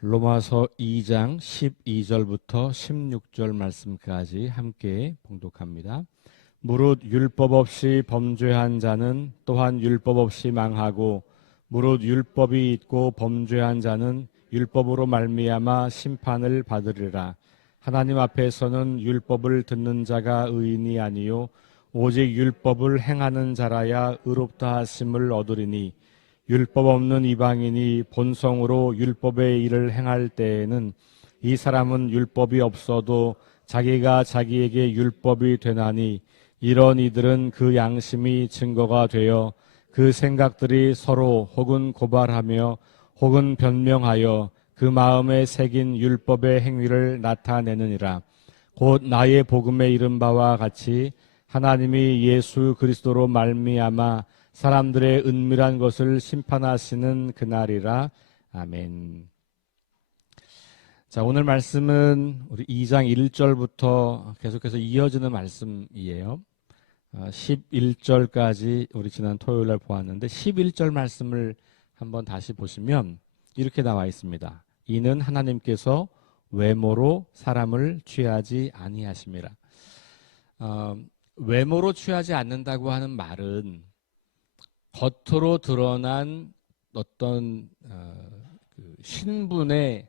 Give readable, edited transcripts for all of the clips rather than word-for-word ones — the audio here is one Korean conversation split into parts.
로마서 2장 12절부터 16절 말씀까지 함께 봉독합니다. 무릇 율법 없이 범죄한 자는 또한 율법 없이 망하고 무릇 율법이 있고 범죄한 자는 율법으로 말미암아 심판을 받으리라. 하나님 앞에서는 율법을 듣는 자가 의인이 아니요 오직 율법을 행하는 자라야 의롭다 하심을 얻으리니 율법 없는 이방인이 본성으로 율법의 일을 행할 때에는 이 사람은 율법이 없어도 자기가 자기에게 율법이 되나니 이런 이들은 그 양심이 증거가 되어 그 생각들이 서로 혹은 고발하며 혹은 변명하여 그 마음에 새긴 율법의 행위를 나타내느니라. 곧 나의 복음에 이른 바와 같이 하나님이 예수 그리스도로 말미암아 사람들의 은밀한 것을 심판하시는 그날이라. 아멘. 자, 오늘 말씀은 우리 2장 1절부터 계속해서 이어지는 말씀이에요. 11절까지 우리 지난 토요일 날 보았는데 11절 말씀을 한번 다시 보시면 이렇게 나와 있습니다. 이는 하나님께서 외모로 사람을 취하지 아니하심이라. 외모로 취하지 않는다고 하는 말은 겉으로 드러난 어떤 신분의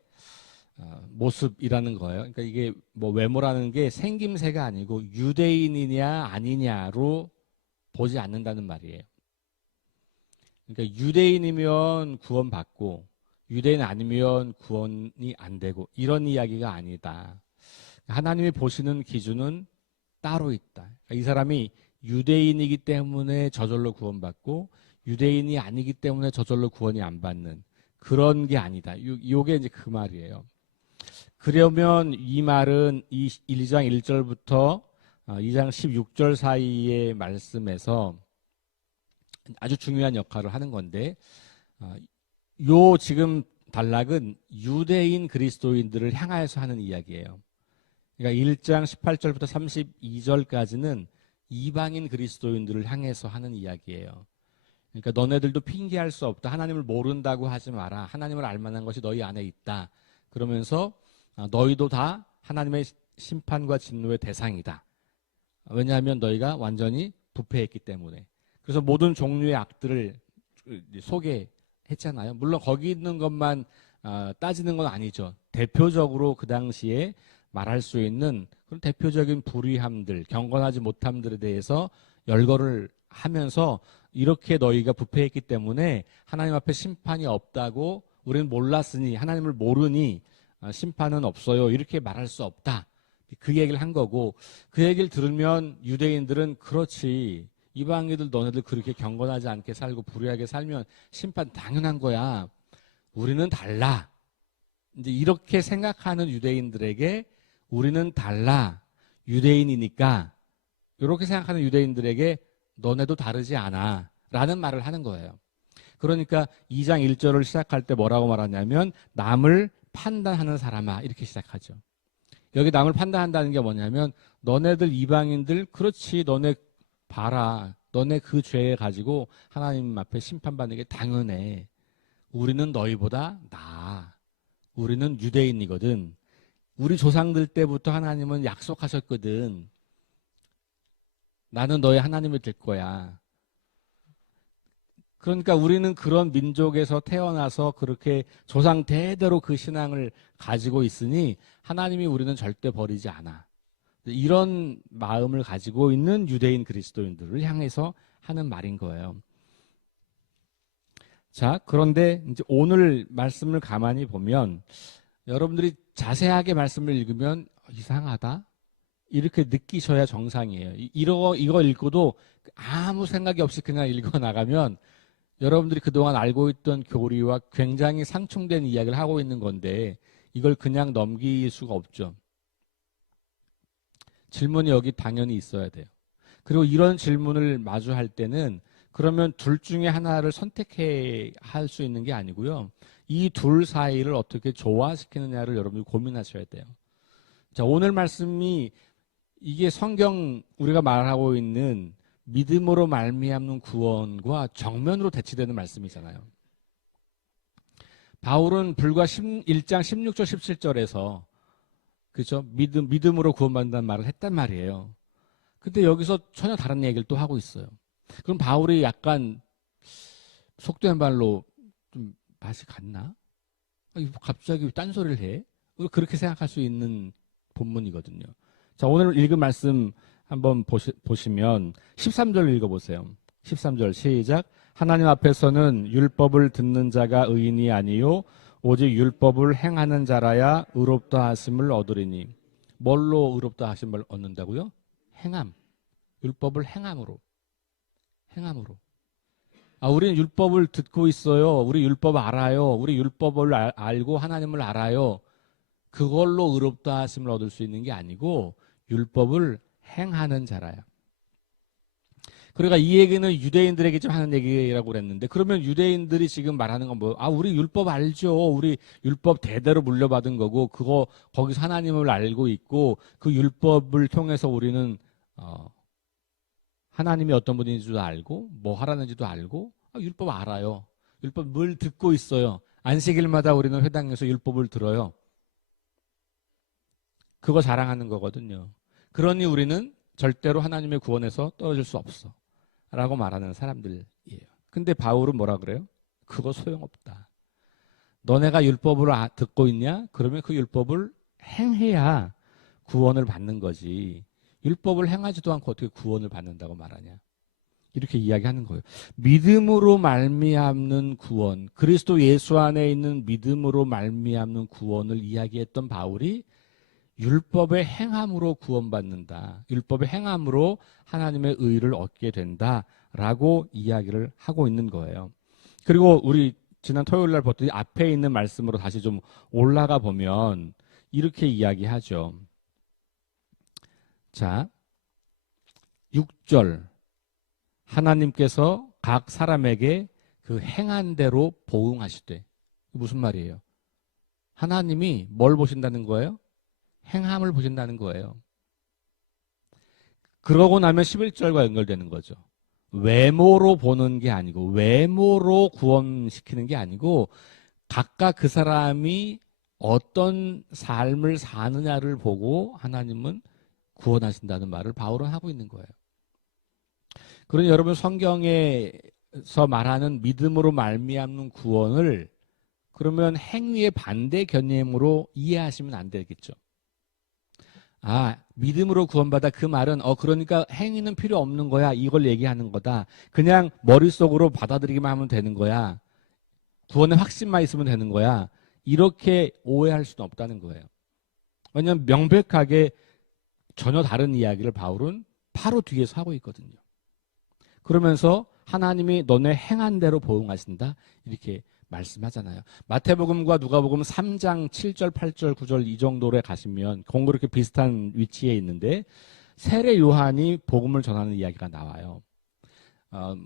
모습이라는 거예요. 그러니까 이게 뭐 외모라는 게 생김새가 아니고 유대인이냐 아니냐로 보지 않는다는 말이에요. 그러니까 유대인이면 구원받고 유대인 아니면 구원이 안 되고 이런 이야기가 아니다. 하나님이 보시는 기준은 따로 있다. 그러니까 이 사람이 유대인이기 때문에 저절로 구원받고 유대인이 아니기 때문에 저절로 구원이 안 받는 그런 게 아니다. 요게 이제 그 말이에요. 그러면 이 말은 이 1장 1절부터 2장 16절 사이의 말씀에서 아주 중요한 역할을 하는 건데 요 지금 단락은 유대인 그리스도인들을 향하여서 하는 이야기예요. 그러니까 1장 18절부터 32절까지는 이방인 그리스도인들을 향해서 하는 이야기예요. 그러니까 너네들도 핑계할 수 없다. 하나님을 모른다고 하지 마라. 하나님을 알 만한 것이 너희 안에 있다. 그러면서 너희도 다 하나님의 심판과 진노의 대상이다. 왜냐하면 너희가 완전히 부패했기 때문에. 그래서 모든 종류의 악들을 소개했잖아요. 물론 거기 있는 것만 따지는 건 아니죠. 대표적으로 그 당시에 말할 수 있는 그런 대표적인 불의함들, 경건하지 못함들에 대해서 열거를 하면서 이렇게 너희가 부패했기 때문에 하나님 앞에 심판이 없다고 우리는 몰랐으니 하나님을 모르니 심판은 없어요. 이렇게 말할 수 없다. 그 얘기를 한 거고 그 얘기를 들으면 유대인들은 그렇지. 이방인들 너네들 그렇게 경건하지 않게 살고 불의하게 살면 심판 당연한 거야. 우리는 달라. 이제 이렇게 생각하는 유대인들에게 우리는 달라. 유대인이니까 이렇게 생각하는 유대인들에게 너네도 다르지 않아 라는 말을 하는 거예요. 그러니까 2장 1절을 시작할 때 뭐라고 말하냐면 남을 판단하는 사람아 이렇게 시작하죠. 여기 남을 판단한다는 게 뭐냐면 너네들 이방인들 그렇지 너네 봐라. 너네 그 죄 가지고 하나님 앞에 심판받는 게 당연해. 우리는 너희보다 나아. 우리는 유대인이거든. 우리 조상들 때부터 하나님은 약속하셨거든. 나는 너의 하나님이 될 거야. 그러니까 우리는 그런 민족에서 태어나서 그렇게 조상 대대로 그 신앙을 가지고 있으니 하나님이 우리는 절대 버리지 않아. 이런 마음을 가지고 있는 유대인 그리스도인들을 향해서 하는 말인 거예요. 자, 그런데 이제 오늘 말씀을 가만히 보면 여러분들이 자세하게 말씀을 읽으면 이상하다? 이렇게 느끼셔야 정상이에요. 이거 읽고도 아무 생각이 없이 그냥 읽어 나가면 여러분들이 그동안 알고 있던 교리와 굉장히 상충된 이야기를 하고 있는 건데 이걸 그냥 넘길 수가 없죠. 질문이 여기 당연히 있어야 돼요. 그리고 이런 질문을 마주할 때는 그러면 둘 중에 하나를 선택해야 할 수 있는 게 아니고요. 이 둘 사이를 어떻게 조화시키느냐를 여러분들이 고민하셔야 돼요. 자, 오늘 말씀이 이게 성경 우리가 말하고 있는 믿음으로 말미암는 구원과 정면으로 대치되는 말씀이잖아요. 바울은 불과 1장 16절 17절에서 그죠? 믿음으로 구원받는다는 말을 했단 말이에요. 근데 여기서 전혀 다른 얘기를 또 하고 있어요. 그럼 바울이 약간 속된 말로 좀 맛이 갔나? 갑자기 딴소리를 해? 그렇게 생각할 수 있는 본문이거든요. 자, 오늘 읽은 말씀 한번 보시면 13절 읽어보세요. 13절 시작. 하나님 앞에서는 율법을 듣는 자가 의인이 아니요 오직 율법을 행하는 자라야 의롭다 하심을 얻으리니. 뭘로 의롭다 하심을 얻는다고요? 행함. 율법을 행함으로. 우리는 율법을 듣고 있어요. 우리 율법 알아요. 우리 율법을 알고 하나님을 알아요. 그걸로 의롭다 하심을 얻을 수 있는 게 아니고 율법을 행하는 자라야. 그러니까 이 얘기는 유대인들에게 좀 하는 얘기라고 그랬는데, 그러면 유대인들이 지금 말하는 건 뭐? 우리 율법 알죠. 우리 율법 대대로 물려받은 거고, 거기서 하나님을 알고 있고, 그 율법을 통해서 우리는 하나님이 어떤 분인지도 알고, 뭐 하라는지도 알고, 율법 알아요. 율법 늘 듣고 있어요. 안식일마다 우리는 회당에서 율법을 들어요. 그거 자랑하는 거거든요. 그러니 우리는 절대로 하나님의 구원에서 떨어질 수 없어. 라고 말하는 사람들이에요. 근데 바울은 뭐라 그래요? 그거 소용없다. 너네가 율법을 듣고 있냐? 그러면 그 율법을 행해야 구원을 받는 거지. 율법을 행하지도 않고 어떻게 구원을 받는다고 말하냐? 이렇게 이야기하는 거예요. 믿음으로 말미암는 구원, 그리스도 예수 안에 있는 믿음으로 말미암는 구원을 이야기했던 바울이 율법의 행함으로 구원받는다. 율법의 행함으로 하나님의 의를 얻게 된다라고 이야기를 하고 있는 거예요. 그리고 우리 지난 토요일 날 봤더니 앞에 있는 말씀으로 다시 좀 올라가 보면 이렇게 이야기하죠. 자, 6절. 하나님께서 각 사람에게 그 행한 대로 보응하시되. 무슨 말이에요? 하나님이 뭘 보신다는 거예요? 행함을 보신다는 거예요. 그러고 나면 11절과 연결되는 거죠. 외모로 보는 게 아니고, 외모로 구원시키는 게 아니고, 각각 그 사람이 어떤 삶을 사느냐를 보고 하나님은 구원하신다는 말을 바울은 하고 있는 거예요. 그러니 여러분, 성경에서 말하는 믿음으로 말미암는 구원을 그러면 행위의 반대 개념으로 이해하시면 안 되겠죠. 믿음으로 구원받아, 그 말은 그러니까 행위는 필요 없는 거야, 이걸 얘기하는 거다. 그냥 머릿속으로 받아들이기만 하면 되는 거야. 구원의 확신만 있으면 되는 거야. 이렇게 오해할 수는 없다는 거예요. 왜냐하면 명백하게 전혀 다른 이야기를 바울은 바로 뒤에서 하고 있거든요. 그러면서 하나님이 너네 행한 대로 보응하신다, 이렇게 말씀하잖아요. 마태복음과 누가복음 3장 7절, 8절, 9절 이 정도로 가시면 그렇게 비슷한 위치에 있는데 세례 요한이 복음을 전하는 이야기가 나와요.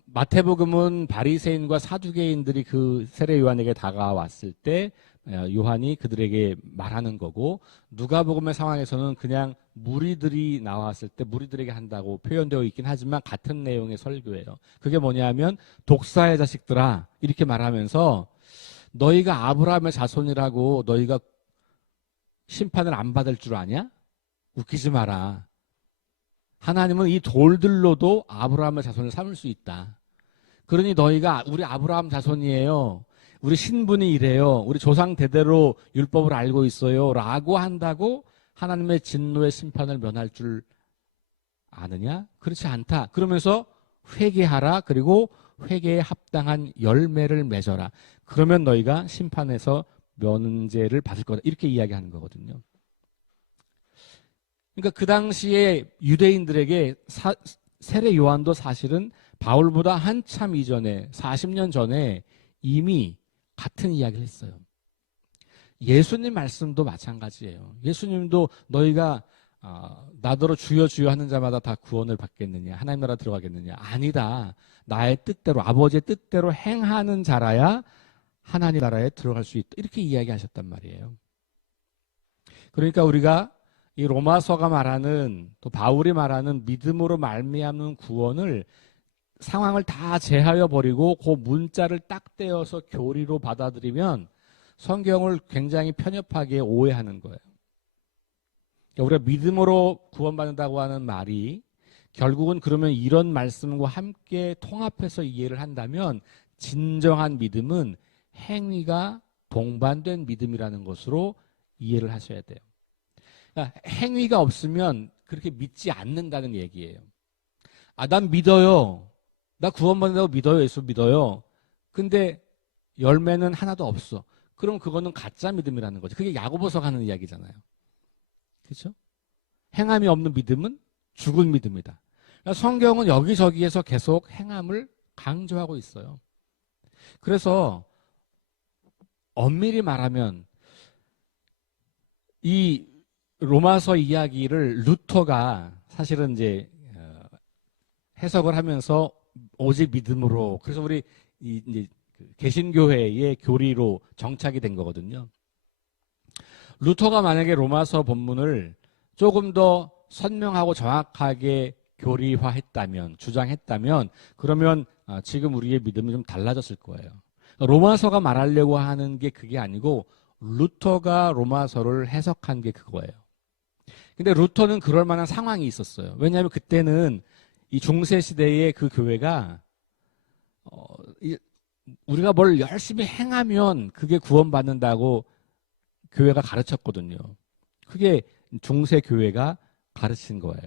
마태복음은 바리새인과 사두개인들이 그 세례 요한에게 다가왔을 때 요한이 그들에게 말하는 거고, 누가복음의 상황에서는 그냥 무리들이 나왔을 때 무리들에게 한다고 표현되어 있긴 하지만 같은 내용의 설교예요. 그게 뭐냐면 독사의 자식들아, 이렇게 말하면서 너희가 아브라함의 자손이라고 너희가 심판을 안 받을 줄 아냐? 웃기지 마라. 하나님은 이 돌들로도 아브라함의 자손을 삼을 수 있다. 그러니 너희가 우리 아브라함 자손이에요, 우리 신분이 이래요, 우리 조상 대대로 율법을 알고 있어요 라고 한다고 하나님의 진노의 심판을 면할 줄 아느냐? 그렇지 않다. 그러면서 회개하라, 그리고 회개에 합당한 열매를 맺어라. 그러면 너희가 심판에서 면제를 받을 거다, 이렇게 이야기하는 거거든요. 그러니까 그 당시에 유대인들에게 세례 요한도 사실은 바울보다 한참 이전에 40년 전에 이미 같은 이야기를 했어요. 예수님 말씀도 마찬가지예요. 예수님도 너희가 나더러 주여 주여 하는 자마다 다 구원을 받겠느냐, 하나님 나라 들어가겠느냐? 아니다. 나의 뜻대로, 아버지의 뜻대로 행하는 자라야 하나님 나라에 들어갈 수 있다, 이렇게 이야기하셨단 말이에요. 그러니까 우리가 이 로마서가 말하는, 또 바울이 말하는 믿음으로 말미암는 구원을 상황을 다 제하여 버리고 그 문자를 딱 떼어서 교리로 받아들이면 성경을 굉장히 편협하게 오해하는 거예요. 그러니까 우리가 믿음으로 구원받는다고 하는 말이 결국은 그러면 이런 말씀과 함께 통합해서 이해를 한다면 진정한 믿음은 행위가 동반된 믿음이라는 것으로 이해를 하셔야 돼요. 그러니까 행위가 없으면 그렇게 믿지 않는다는 얘기예요. 아, 난 믿어요. 나 구원받는다고 믿어요. 예수 믿어요. 근데 열매는 하나도 없어. 그럼 그거는 가짜 믿음이라는 거죠. 그게 야고보서가 하는 이야기잖아요. 그렇죠? 행함이 없는 믿음은 죽은 믿음이다. 그러니까 성경은 여기저기에서 계속 행함을 강조하고 있어요. 그래서 엄밀히 말하면 이 로마서 이야기를 루터가 사실은 이제 해석을 하면서 오직 믿음으로, 그래서 우리 이제 개신교회의 교리로 정착이 된 거거든요. 루터가 만약에 로마서 본문을 조금 더 선명하고 정확하게 교리화했다면, 주장했다면, 그러면 지금 우리의 믿음이 좀 달라졌을 거예요. 로마서가 말하려고 하는 게 그게 아니고 루터가 로마서를 해석한 게 그거예요. 근데 루터는 그럴 만한 상황이 있었어요. 왜냐하면 그때는 이 중세 시대의 그 교회가 우리가 뭘 열심히 행하면 그게 구원받는다고 교회가 가르쳤거든요. 그게 중세 교회가 가르친 거예요.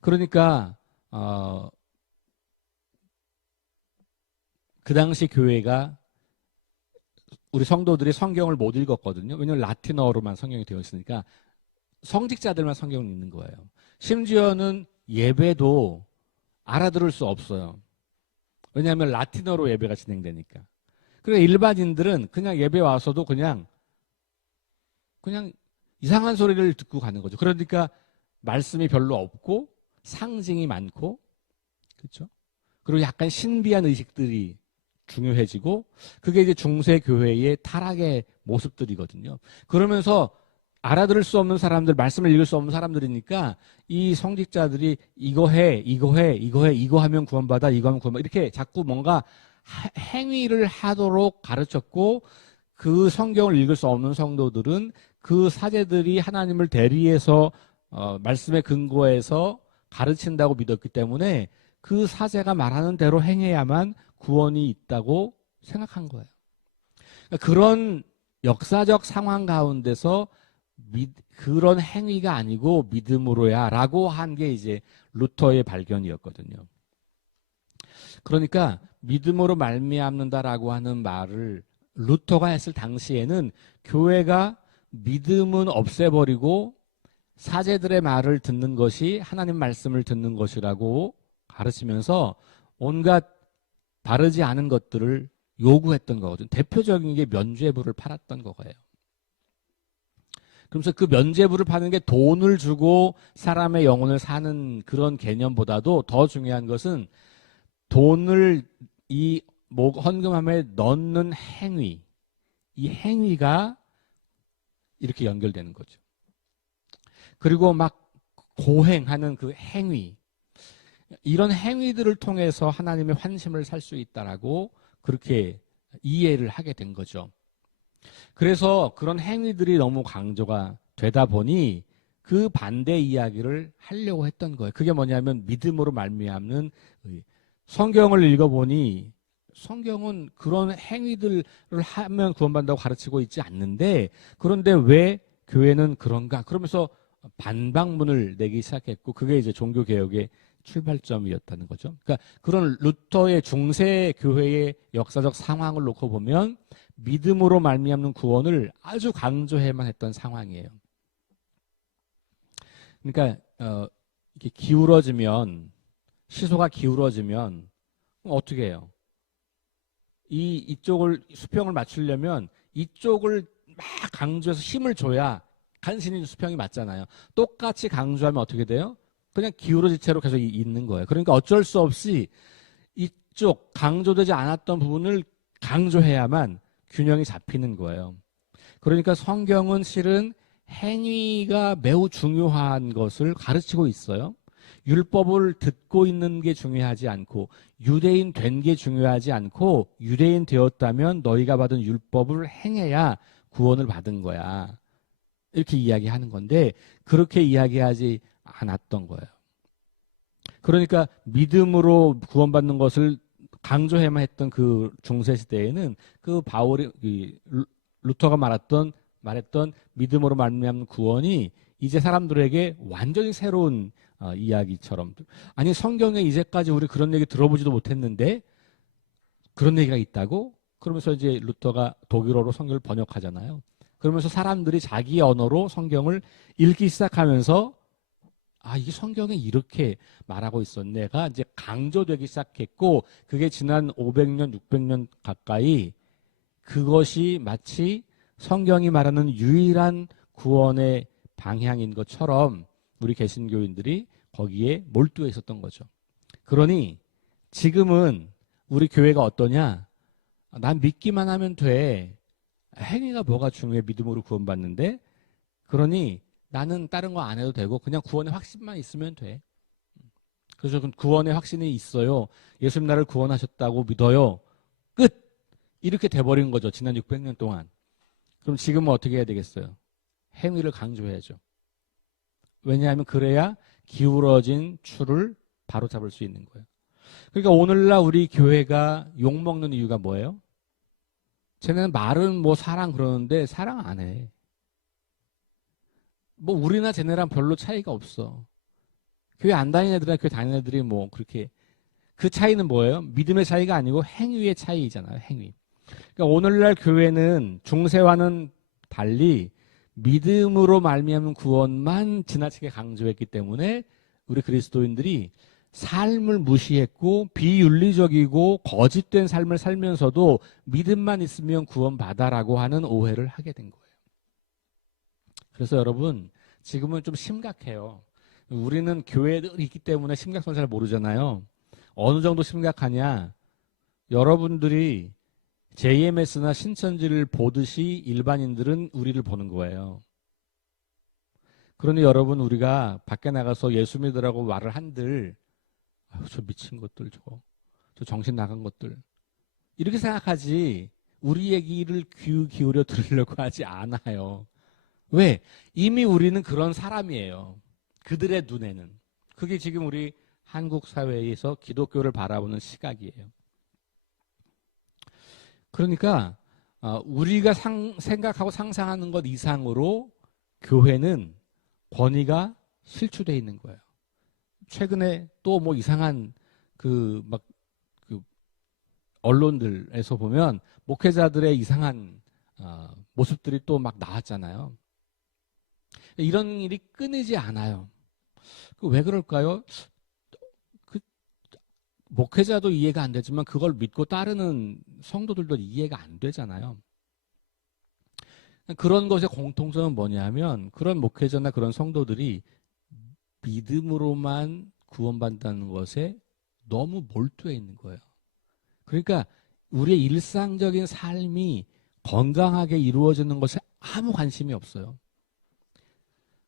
그러니까 그 당시 교회가 우리 성도들이 성경을 못 읽었거든요. 왜냐하면 라틴어로만 성경이 되어 있으니까 성직자들만 성경을 읽는 거예요. 심지어는 예배도 알아들을 수 없어요. 왜냐하면 라틴어로 예배가 진행되니까. 그러니까 일반인들은 그냥 예배 와서도 그냥 이상한 소리를 듣고 가는 거죠. 그러니까 말씀이 별로 없고 상징이 많고, 그렇죠? 그리고 약간 신비한 의식들이 중요해지고, 그게 이제 중세 교회의 타락의 모습들이거든요. 그러면서 알아들을 수 없는 사람들, 말씀을 읽을 수 없는 사람들이니까 이 성직자들이 이거 해, 이거 해, 이거 해, 이거 하면 구원받아, 이거 하면 구원받아, 이렇게 자꾸 뭔가 행위를 하도록 가르쳤고, 그 성경을 읽을 수 없는 성도들은 그 사제들이 하나님을 대리해서 말씀에 근거해서 가르친다고 믿었기 때문에 그 사제가 말하는 대로 행해야만 구원이 있다고 생각한 거예요. 그러니까 그런 역사적 상황 가운데서 그런 행위가 아니고 믿음으로야 라고 한 게 이제 루터의 발견이었거든요. 그러니까 믿음으로 말미암는다라고 하는 말을 루터가 했을 당시에는 교회가 믿음은 없애버리고 사제들의 말을 듣는 것이 하나님 말씀을 듣는 것이라고 가르치면서 온갖 바르지 않은 것들을 요구했던 거거든요. 대표적인 게 면죄부를 팔았던 거예요. 그러면서 그 면죄부를 파는 게 돈을 주고 사람의 영혼을 사는 그런 개념보다도 더 중요한 것은 돈을 이 헌금함에 넣는 행위, 이 행위가 이렇게 연결되는 거죠. 그리고 막 고행하는 그 행위, 이런 행위들을 통해서 하나님의 환심을 살 수 있다라고 그렇게 이해를 하게 된 거죠. 그래서 그런 행위들이 너무 강조가 되다 보니 그 반대 이야기를 하려고 했던 거예요. 그게 뭐냐면 믿음으로 말미암는, 성경을 읽어보니 성경은 그런 행위들을 하면 구원받는다고 가르치고 있지 않는데, 그런데 왜 교회는 그런가? 그러면서 반박문을 내기 시작했고, 그게 이제 종교개혁의 출발점이었다는 거죠. 그러니까 그런 루터의 중세 교회의 역사적 상황을 놓고 보면 믿음으로 말미암는 구원을 아주 강조해만 했던 상황이에요. 그러니까 이렇게 기울어지면, 시소가 기울어지면 어떻게 해요? 이쪽을 수평을 맞추려면 이쪽을 막 강조해서 힘을 줘야 간신히 수평이 맞잖아요. 똑같이 강조하면 어떻게 돼요? 그냥 기울어진 채로 계속 있는 거예요. 그러니까 어쩔 수 없이 이쪽 강조되지 않았던 부분을 강조해야만 균형이 잡히는 거예요. 그러니까 성경은 실은 행위가 매우 중요한 것을 가르치고 있어요. 율법을 듣고 있는 게 중요하지 않고 유대인 된 게 중요하지 않고 유대인 되었다면 너희가 받은 율법을 행해야 구원을 받은 거야. 이렇게 이야기하는 건데 그렇게 이야기하지 않았던 거예요. 그러니까 믿음으로 구원받는 것을 강조해만 했던 그 중세 시대에는 그 바울이 루터가 말했던 믿음으로 말미암는 구원이 이제 사람들에게 완전히 새로운 이야기처럼, 아니 성경에 이제까지 우리 그런 얘기 들어보지도 못했는데 그런 얘기가 있다고? 그러면서 이제 루터가 독일어로 성경을 번역하잖아요. 그러면서 사람들이 자기 언어로 성경을 읽기 시작하면서 아, 이게 성경에 이렇게 말하고 있었네가 이제 강조되기 시작했고, 그게 지난 500년, 600년 가까이 그것이 마치 성경이 말하는 유일한 구원의 방향인 것처럼 우리 개신교인들이 거기에 몰두해 있었던 거죠. 그러니 지금은 우리 교회가 어떠냐? 난 믿기만 하면 돼. 행위가 뭐가 중요해? 믿음으로 구원받는데. 그러니 나는 다른 거 안 해도 되고 그냥 구원의 확신만 있으면 돼. 그래서 구원의 확신이 있어요. 예수님 나를 구원하셨다고 믿어요. 끝! 이렇게 돼버린 거죠. 지난 600년 동안. 그럼 지금은 어떻게 해야 되겠어요? 행위를 강조해야죠. 왜냐하면 그래야 기울어진 추를 바로잡을 수 있는 거예요. 그러니까 오늘날 우리 교회가 욕먹는 이유가 뭐예요? 쟤네는 말은 뭐 사랑 그러는데 사랑 안 해. 뭐 우리나 쟤네랑 별로 차이가 없어. 교회 안 다니는 애들이나 교회 다니는 애들이 뭐 그렇게, 그 차이는 뭐예요? 믿음의 차이가 아니고 행위의 차이잖아요. 행위. 그러니까 오늘날 교회는 중세와는 달리 믿음으로 말미암은 구원만 지나치게 강조했기 때문에 우리 그리스도인들이 삶을 무시했고 비윤리적이고 거짓된 삶을 살면서도 믿음만 있으면 구원받아라고 하는 오해를 하게 된 거예요. 그래서 여러분 지금은 좀 심각해요. 우리는 교회들이 있기 때문에 심각성을 잘 모르잖아요. 어느 정도 심각하냐? 여러분들이 JMS나 신천지를 보듯이 일반인들은 우리를 보는 거예요. 그러니 여러분 우리가 밖에 나가서 예수 믿으라고 말을 한들 아유, 저 미친 것들 저 정신 나간 것들 이렇게 생각하지 우리 얘기를 귀 기울여 들으려고 하지 않아요. 왜? 이미 우리는 그런 사람이에요. 그들의 눈에는. 그게 지금 우리 한국 사회에서 기독교를 바라보는 시각이에요. 그러니까 우리가 생각하고 상상하는 것 이상으로 교회는 권위가 실추되어 있는 거예요. 최근에 또 뭐 이상한 그 언론들에서 보면 목회자들의 이상한 모습들이 또 막 나왔잖아요. 이런 일이 끊이지 않아요. 왜 그럴까요? 목회자도 이해가 안 되지만 그걸 믿고 따르는 성도들도 이해가 안 되잖아요. 그런 것의 공통점은 뭐냐면 그런 목회자나 그런 성도들이 믿음으로만 구원받는다는 것에 너무 몰두해 있는 거예요. 그러니까 우리의 일상적인 삶이 건강하게 이루어지는 것에 아무 관심이 없어요.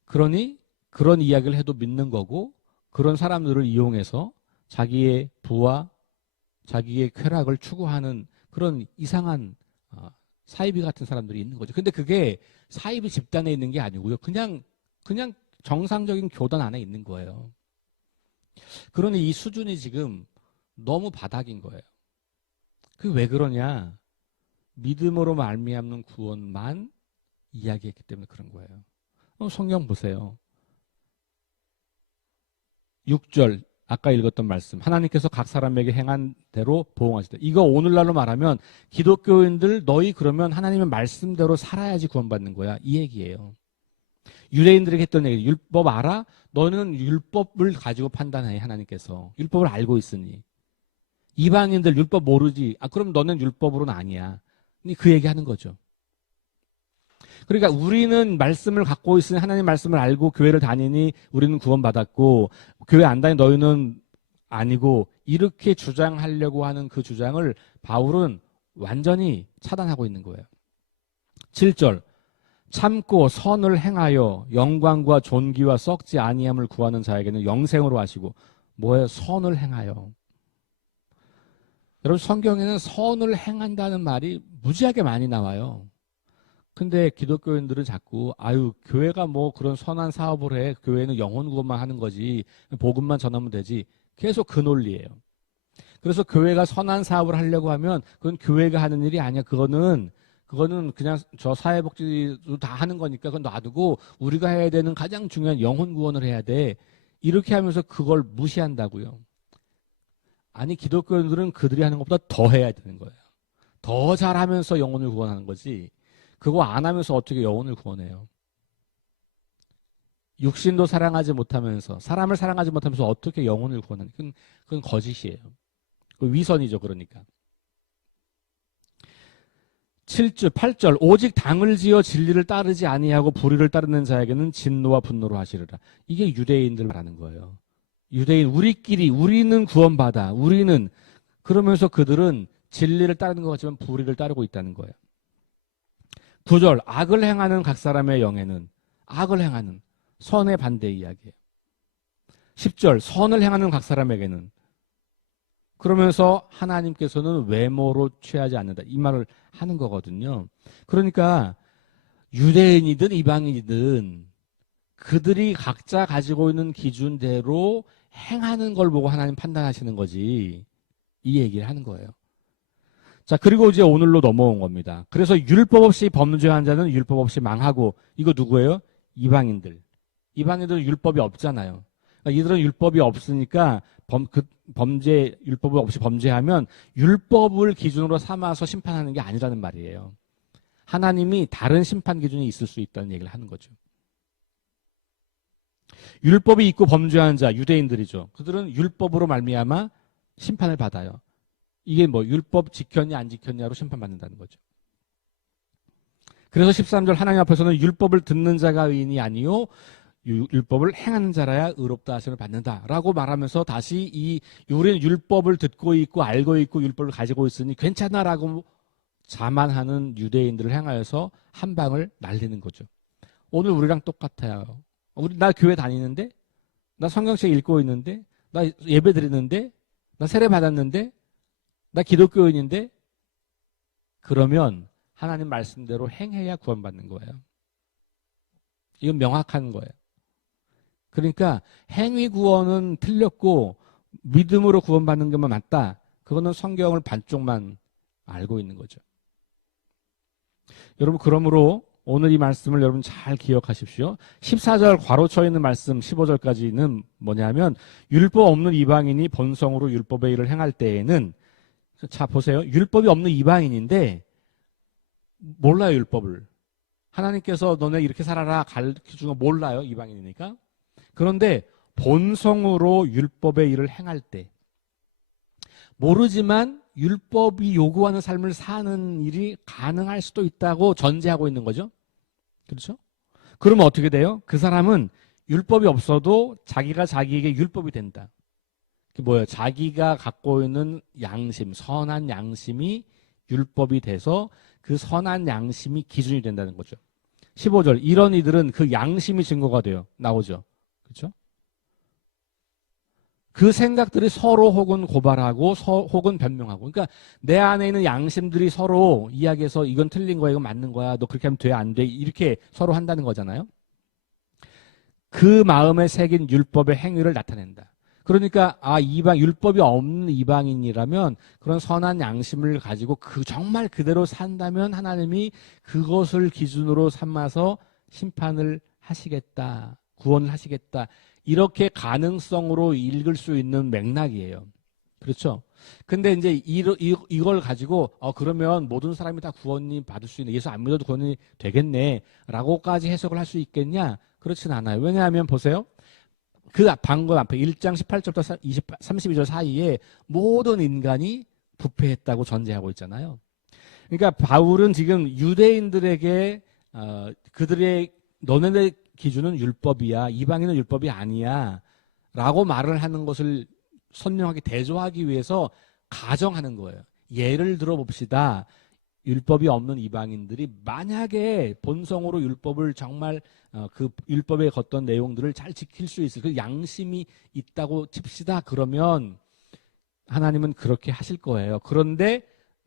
그러니 그런 이야기를 해도 믿는 거고 그런 사람들을 이용해서 자기의 부와 자기의 쾌락을 추구하는 그런 이상한 사이비 같은 사람들이 있는 거죠. 근데 그게 사이비 집단에 있는 게 아니고요. 그냥 정상적인 교단 안에 있는 거예요. 그러니 이 수준이 지금 너무 바닥인 거예요. 그게 왜 그러냐? 믿음으로 말미암는 구원만 이야기했기 때문에 그런 거예요. 성경 보세요. 6절 아까 읽었던 말씀, 하나님께서 각 사람에게 행한 대로 보응하시다. 이거 오늘날로 말하면 기독교인들 너희 그러면 하나님의 말씀대로 살아야지 구원받는 거야, 이 얘기예요. 유대인들에게 했던 얘기, 율법 알아? 너는 율법을 가지고 판단해. 하나님께서 율법을 알고 있으니. 이방인들 율법 모르지. 그럼 너는 율법으로는 아니야. 그 얘기하는 거죠. 그러니까 우리는 말씀을 갖고 있으니 하나님 말씀을 알고 교회를 다니니 우리는 구원받았고 교회 안 다니 너희는 아니고, 이렇게 주장하려고 하는 그 주장을 바울은 완전히 차단하고 있는 거예요. 7절 참고 선을 행하여 영광과 존귀와 썩지 아니함을 구하는 자에게는 영생으로 하시고, 뭐예요? 선을 행하여. 여러분, 성경에는 선을 행한다는 말이 무지하게 많이 나와요. 근데 기독교인들은 자꾸 교회가 뭐 그런 선한 사업을 해, 교회는 영혼 구원만 하는 거지, 복음만 전하면 되지, 계속 그 논리예요. 그래서 교회가 선한 사업을 하려고 하면 그건 교회가 하는 일이 아니야. 그거는 그냥 저 사회복지도 다 하는 거니까 그건 놔두고 우리가 해야 되는 가장 중요한 영혼 구원을 해야 돼. 이렇게 하면서 그걸 무시한다고요. 아니, 기독교인들은 그들이 하는 것보다 더 해야 되는 거예요. 더 잘하면서 영혼을 구원하는 거지. 그거 안 하면서 어떻게 영혼을 구원해요? 육신도 사랑하지 못하면서, 사람을 사랑하지 못하면서 어떻게 영혼을 구원하는? 그건 거짓이에요. 위선이죠. 그러니까. 7절, 8절, 오직 당을 지어 진리를 따르지 아니하고 불의를 따르는 자에게는 진노와 분노로 하시리라. 이게 유대인들 말하는 거예요. 유대인, 우리는 구원받아. 우리는. 그러면서 그들은 진리를 따르는 것 같지만 불의를 따르고 있다는 거예요. 9절, 악을 행하는 각 사람의 영에는, 악을 행하는, 선의 반대 이야기예요. 10절, 선을 행하는 각 사람에게는, 그러면서 하나님께서는 외모로 취하지 않는다. 이 말을 하는 거거든요. 그러니까 유대인이든 이방인이든 그들이 각자 가지고 있는 기준대로 행하는 걸 보고 하나님 판단하시는 거지. 이 얘기를 하는 거예요. 자, 그리고 이제 오늘로 넘어온 겁니다. 그래서 율법 없이 범죄한 자는 율법 없이 망하고, 이거 누구예요? 이방인들. 이방인들은 율법이 없잖아요. 그러니까 이들은 율법이 없으니까 율법 없이 범죄하면 율법을 기준으로 삼아서 심판하는 게 아니라는 말이에요. 하나님이 다른 심판 기준이 있을 수 있다는 얘기를 하는 거죠. 율법이 있고 범죄한 자, 유대인들이죠. 그들은 율법으로 말미암아 심판을 받아요. 이게 뭐 율법 지켰냐 안 지켰냐로 심판받는다는 거죠. 그래서 13절, 하나님 앞에서는 율법을 듣는 자가 의인이 아니요 율법을 행하는 자라야 의롭다 하심을 받는다라고 말하면서 다시 우리는 율법을 듣고 있고 알고 있고 율법을 가지고 있으니 괜찮아라고 자만하는 유대인들을 향하여서 한 방을 날리는 거죠. 오늘 우리랑 똑같아요. 나 교회 다니는데, 나 성경책 읽고 있는데, 나 예배 드리는데, 나 세례 받았는데, 나 기독교인인데, 그러면 하나님 말씀대로 행해야 구원받는 거예요. 이건 명확한 거예요. 그러니까 행위 구원은 틀렸고 믿음으로 구원받는 것만 맞다. 그거는 성경을 반쪽만 알고 있는 거죠. 여러분, 그러므로 오늘 이 말씀을 여러분 잘 기억하십시오. 14절 괄호쳐 있는 말씀 15절까지는 뭐냐면, 율법 없는 이방인이 본성으로 율법의 일을 행할 때에는, 자 보세요. 율법이 없는 이방인인데 몰라요, 율법을. 하나님께서 너네 이렇게 살아라 가르쳐준 거 몰라요, 이방인이니까. 그런데 본성으로 율법의 일을 행할 때, 모르지만 율법이 요구하는 삶을 사는 일이 가능할 수도 있다고 전제하고 있는 거죠. 그렇죠? 그러면 어떻게 돼요? 그 사람은 율법이 없어도 자기가 자기에게 율법이 된다. 그게 뭐예요? 자기가 갖고 있는 양심, 선한 양심이 율법이 돼서 그 선한 양심이 기준이 된다는 거죠. 15절, 이런 이들은 그 양심이 증거가 돼요. 나오죠. 그렇죠? 그 생각들이 서로 혹은 고발하고 혹은 변명하고, 그러니까 내 안에 있는 양심들이 서로 이야기해서 이건 틀린 거야, 이건 맞는 거야, 너 그렇게 하면 돼, 안 돼, 이렇게 서로 한다는 거잖아요. 그 마음에 새긴 율법의 행위를 나타낸다. 그러니까 율법이 없는 이방인이라면 그런 선한 양심을 가지고 정말 그대로 산다면 하나님이 그것을 기준으로 삼아서 심판을 하시겠다, 구원을 하시겠다, 이렇게 가능성으로 읽을 수 있는 맥락이에요. 그렇죠? 근데 이제 이걸 가지고 그러면 모든 사람이 다 구원이 받을 수 있는, 예수 안 믿어도 구원이 되겠네 라고까지 해석을 할 수 있겠냐? 그렇진 않아요. 왜냐하면 보세요. 그 방금 앞에 1장 18절부터 32절 사이에 모든 인간이 부패했다고 전제하고 있잖아요. 그러니까 바울은 지금 유대인들에게 그들의 너네들 기준은 율법이야, 이방인은 율법이 아니야 라고 말을 하는 것을 선명하게 대조하기 위해서 가정하는 거예요. 예를 들어 봅시다. 율법이 없는 이방인들이 만약에 본성으로 율법을 정말 그 율법에 걷던 내용들을 잘 지킬 수 있을 그 양심이 있다고 칩시다. 그러면 하나님은 그렇게 하실 거예요. 그런데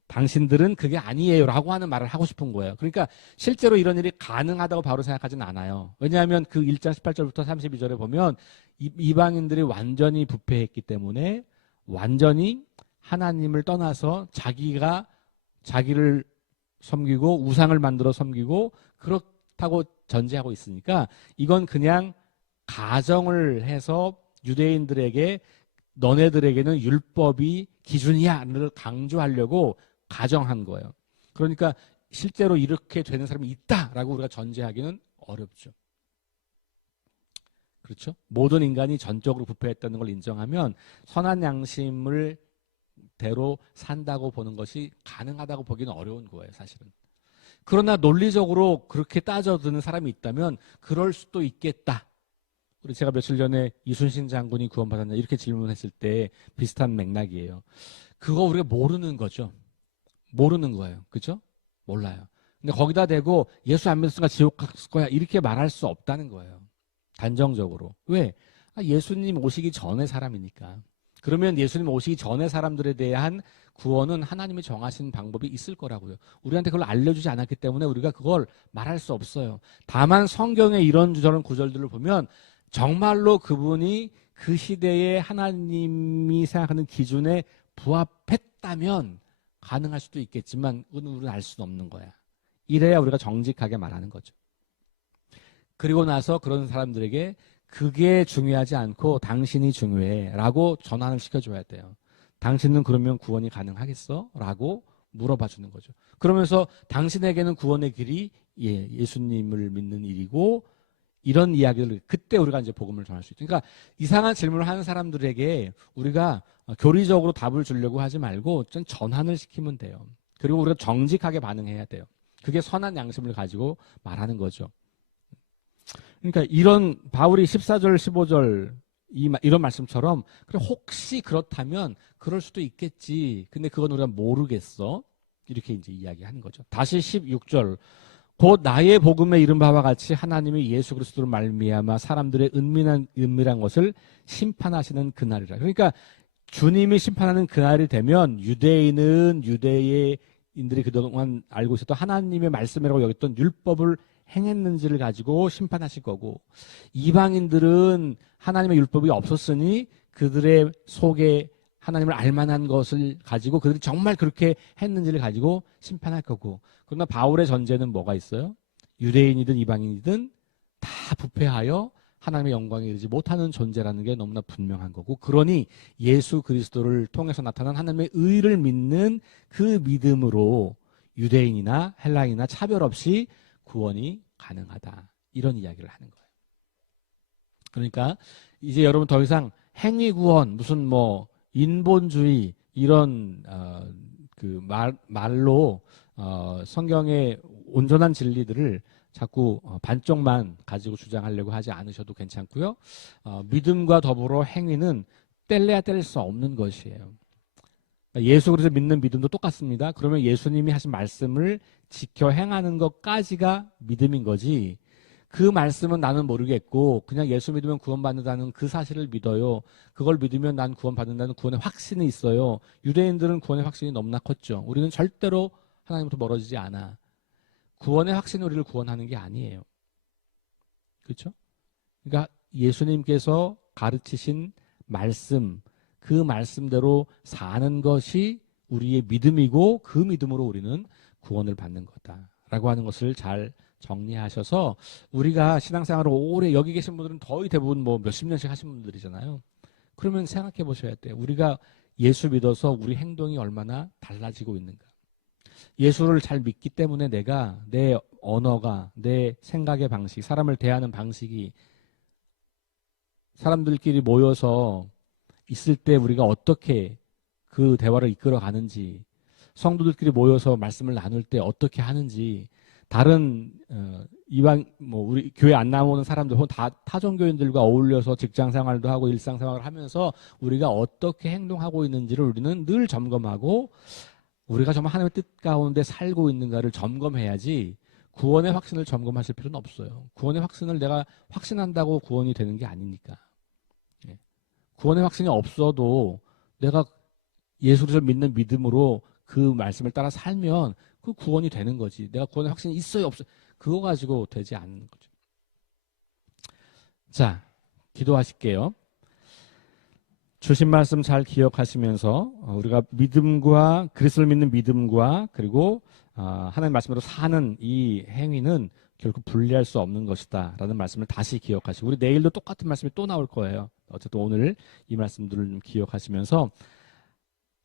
당신들은 그게 아니에요 라고 하는 말을 하고 싶은 거예요. 그러니까 실제로 이런 일이 가능하다고 바로 생각하지는 않아요. 왜냐하면 그 1장 18절부터 32절에 보면 이방인들이 완전히 부패했기 때문에 완전히 하나님을 떠나서 자기를 섬기고 우상을 만들어 섬기고 그렇다고 전제하고 있으니까 이건 그냥 가정을 해서 유대인들에게 너네들에게는 율법이 기준이야를 강조하려고 가정한 거예요. 그러니까 실제로 이렇게 되는 사람이 있다라고 우리가 전제하기는 어렵죠. 그렇죠? 모든 인간이 전적으로 부패했다는 걸 인정하면 선한 양심을 대로 산다고 보는 것이 가능하다고 보기는 어려운 거예요, 사실은. 그러나 논리적으로 그렇게 따져드는 사람이 있다면 그럴 수도 있겠다. 우리 제가 며칠 전에 이순신 장군이 구원받았냐 이렇게 질문했을 때 비슷한 맥락이에요. 그거 우리가 모르는 거죠. 모르는 거예요. 그죠? 몰라요. 근데 거기다 대고 예수 안 믿었으니까 지옥 갔을 거야 이렇게 말할 수 없다는 거예요. 단정적으로. 왜? 예수님 오시기 전에 사람이니까. 그러면 예수님 오시기 전에 사람들에 대한 구원은 하나님이 정하신 방법이 있을 거라고요. 우리한테 그걸 알려주지 않았기 때문에 우리가 그걸 말할 수 없어요. 다만 성경의 이런 저런 구절들을 보면 정말로 그분이 그 시대에 하나님이 생각하는 기준에 부합했다면 가능할 수도 있겠지만 우리는 알 수는 없는 거야. 이래야 우리가 정직하게 말하는 거죠. 그리고 나서 그런 사람들에게 그게 중요하지 않고 당신이 중요해 라고 전환을 시켜줘야 돼요. 당신은 그러면 구원이 가능하겠어? 라고 물어봐 주는 거죠. 그러면서 당신에게는 구원의 길이 예수님을 믿는 일이고 이런 이야기를 그때 우리가 이제 복음을 전할 수 있죠. 그러니까 이상한 질문을 하는 사람들에게 우리가 교리적으로 답을 주려고 하지 말고 좀 전환을 시키면 돼요. 그리고 우리가 정직하게 반응해야 돼요. 그게 선한 양심을 가지고 말하는 거죠. 그러니까 이런 바울이 14절 15절 이런 말씀처럼 그래 혹시 그렇다면 그럴 수도 있겠지. 근데 그건 우리가 모르겠어. 이렇게 이제 이야기하는 거죠. 다시 16절 곧 나의 복음에 이른 바와 같이 하나님이 예수 그리스도로 말미암아 사람들의 은밀한 것을 심판하시는 그날이라. 그러니까 주님이 심판하는 그날이 되면 유대인들이 그동안 알고 있었던 하나님의 말씀이라고 여겼던 율법을 행했는지를 가지고 심판하실 거고 이방인들은 하나님의 율법이 없었으니 그들의 속에 하나님을 알만한 것을 가지고 그들이 정말 그렇게 했는지를 가지고 심판할 거고 그러나 바울의 전제는 뭐가 있어요? 유대인이든 이방인이든 다 부패하여 하나님의 영광에 이르지 못하는 존재라는 게 너무나 분명한 거고 그러니 예수 그리스도를 통해서 나타난 하나님의 의를 믿는 그 믿음으로 유대인이나 헬라인이나 차별 없이 구원이 가능하다. 이런 이야기를 하는 거예요. 그러니까 이제 여러분 더 이상 행위구원 무슨 뭐 인본주의 이런 말로 성경의 온전한 진리들을 자꾸 반쪽만 가지고 주장하려고 하지 않으셔도 괜찮고요. 믿음과 더불어 행위는 뗄래야 뗄 수 없는 것이에요. 예수 그리스도 믿는 믿음도 똑같습니다. 그러면 예수님이 하신 말씀을 지켜 행하는 것까지가 믿음인 거지. 그 말씀은 나는 모르겠고 그냥 예수 믿으면 구원받는다는 그 사실을 믿어요. 그걸 믿으면 난 구원받는다는 구원의 확신이 있어요. 유대인들은 구원의 확신이 너무나 컸죠. 우리는 절대로 하나님부터 멀어지지 않아. 구원의 확신이 우리를 구원하는 게 아니에요. 그렇죠? 그러니까 예수님께서 가르치신 말씀, 그 말씀대로 사는 것이 우리의 믿음이고 그 믿음으로 우리는 구원을 받는 거다라고 하는 것을 잘 정리하셔서 우리가 신앙생활을 오래 여기 계신 분들은 거의 대부분 뭐 몇십 년씩 하신 분들이잖아요. 그러면 생각해 보셔야 돼요. 우리가 예수 믿어서 우리 행동이 얼마나 달라지고 있는가. 예수를 잘 믿기 때문에 내가 내 언어가 내 생각의 방식, 사람을 대하는 방식이 사람들끼리 모여서 있을 때 우리가 어떻게 그 대화를 이끌어 가는지 성도들끼리 모여서 말씀을 나눌 때 어떻게 하는지 다른 이방 우리 교회 안 나오는 사람들 혹은 타종교인들과 어울려서 직장 생활도 하고 일상 생활을 하면서 우리가 어떻게 행동하고 있는지를 우리는 늘 점검하고 우리가 정말 하나님의 뜻 가운데 살고 있는가를 점검해야지 구원의 확신을 점검하실 필요는 없어요. 구원의 확신을 내가 확신한다고 구원이 되는 게 아니니까. 예. 구원의 확신이 없어도 내가 예수 그리스도를 믿는 믿음으로 그 말씀을 따라 살면 그 구원이 되는 거지. 내가 구원의 확신이 있어요, 없어요. 그거 가지고 되지 않는 거죠. 자, 기도하실게요. 주신 말씀 잘 기억하시면서 우리가 믿음과 그리스도를 믿는 믿음과 그리고 하나님 말씀으로 사는 이 행위는 결코 분리할 수 없는 것이다 라는 말씀을 다시 기억하시고, 우리 내일도 똑같은 말씀이 또 나올 거예요. 어쨌든 오늘 이 말씀들을 좀 기억하시면서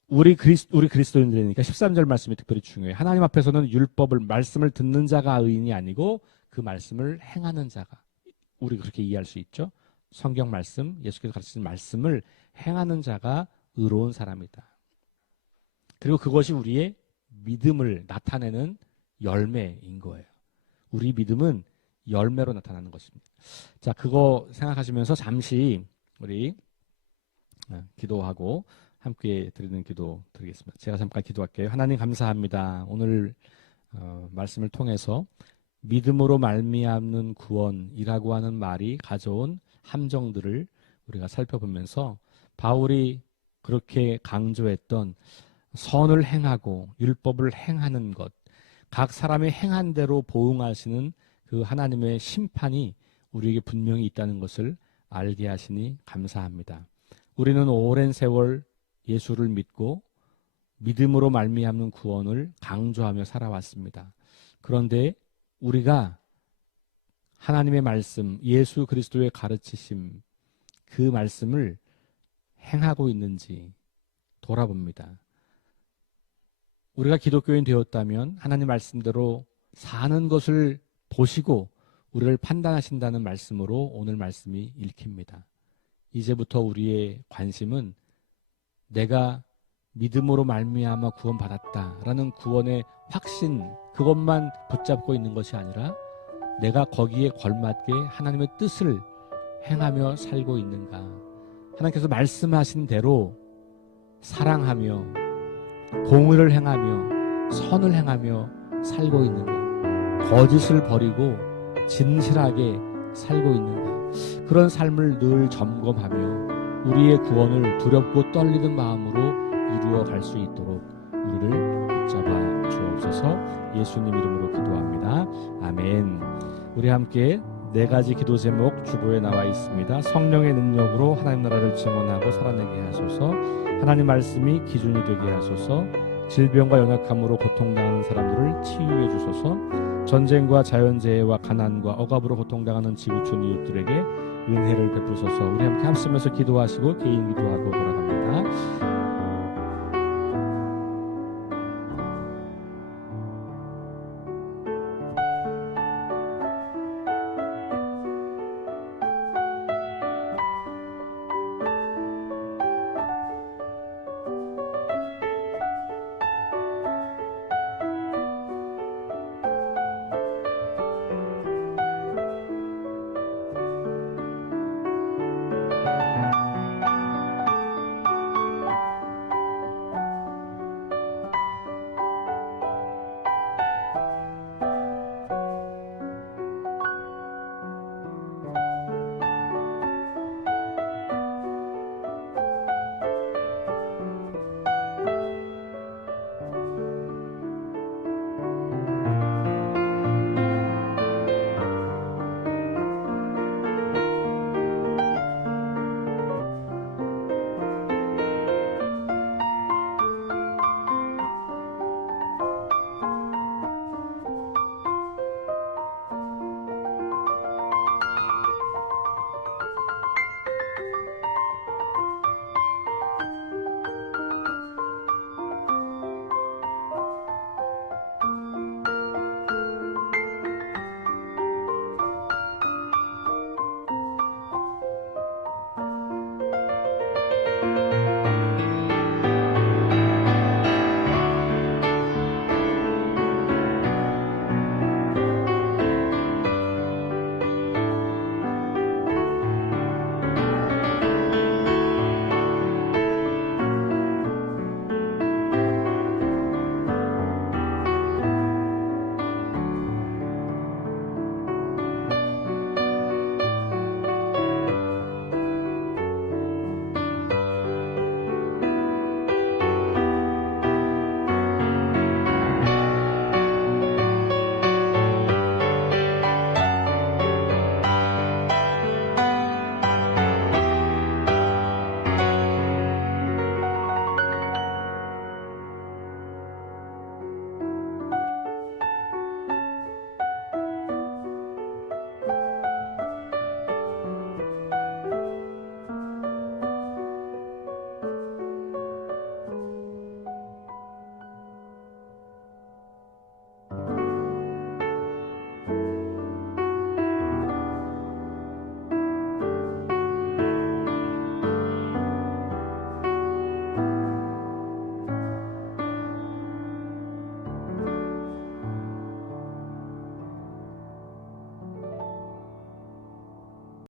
우리 그리스도인들이니까 13절 말씀이 특별히 중요해요. 하나님 앞에서는 율법을 말씀을 듣는 자가 의인이 아니고 그 말씀을 행하는 자가, 우리 그렇게 이해할 수 있죠. 성경 말씀, 예수께서 가르치신 말씀을 행하는 자가 의로운 사람이다. 그리고 그것이 우리의 믿음을 나타내는 열매인 거예요. 우리 믿음은 열매로 나타나는 것입니다. 자, 그거 생각하시면서 잠시 우리 기도하고 함께 드리는 기도 드리겠습니다. 제가 잠깐 기도할게요. 하나님 감사합니다. 오늘 말씀을 통해서 믿음으로 말미암는 구원이라고 하는 말이 가져온 함정들을 우리가 살펴보면서 바울이 그렇게 강조했던 선을 행하고 율법을 행하는 것, 각 사람의 행한 대로 보응하시는 그 하나님의 심판이 우리에게 분명히 있다는 것을 알게 하시니 감사합니다. 우리는 오랜 세월 예수를 믿고 믿음으로 말미암는 구원을 강조하며 살아왔습니다. 그런데 우리가 하나님의 말씀, 예수 그리스도의 가르치심, 그 말씀을 행하고 있는지 돌아봅니다. 우리가 기독교인 되었다면 하나님 말씀대로 사는 것을 보시고 우리를 판단하신다는 말씀으로 오늘 말씀이 읽힙니다. 이제부터 우리의 관심은 내가 믿음으로 말미암아 구원받았다라는 구원의 확신, 그것만 붙잡고 있는 것이 아니라 내가 거기에 걸맞게 하나님의 뜻을 행하며 살고 있는가. 하나님께서 말씀하신 대로 사랑하며 공의를 행하며 선을 행하며 살고 있는가. 거짓을 버리고 진실하게 살고 있는가. 그런 삶을 늘 점검하며 우리의 구원을 두렵고 떨리는 마음으로 이루어 갈 수 있도록 우리를 붙잡아 주옵소서. 예수님 이름으로 기도합니다. 아멘. 우리 함께 4가지 기도 제목 주보에 나와 있습니다. 성령의 능력으로 하나님 나라를 증언하고 살아내게 하소서. 하나님 말씀이 기준이 되게 하소서. 질병과 연약함으로 고통당하는 사람들을 치유해 주소서. 전쟁과 자연재해와 가난과 억압으로 고통당하는 지구촌 이웃들에게 은혜를 베푸소서. 우리 함께 합심해서 기도하시고 개인 기도하고 돌아갑니다.